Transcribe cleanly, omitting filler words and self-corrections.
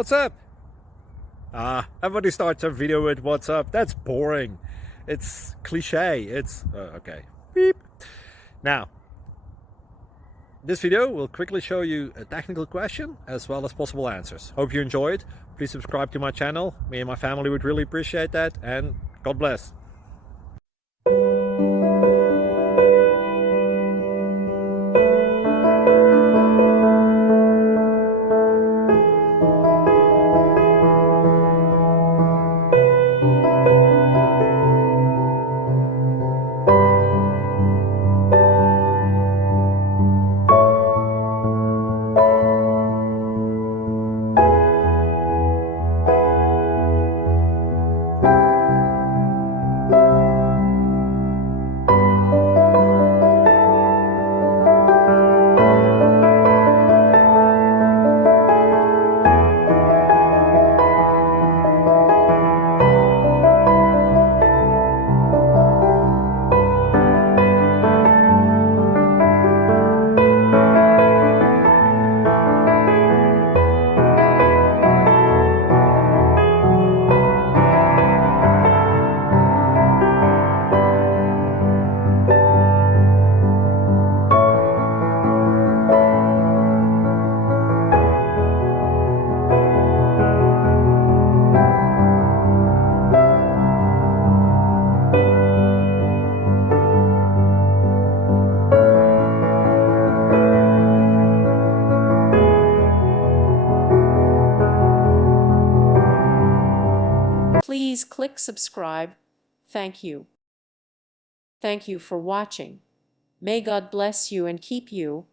What's up? Everybody starts a video with what's up. That's boring. It's cliche. It's okay. Beep. Now, this video will quickly show you a technical question as well as possible answers. Hope you enjoyed. Please subscribe to my channel. Me and my family would really appreciate that, and God bless. Please click subscribe. Thank you. Thank you for watching. May God bless you and keep you.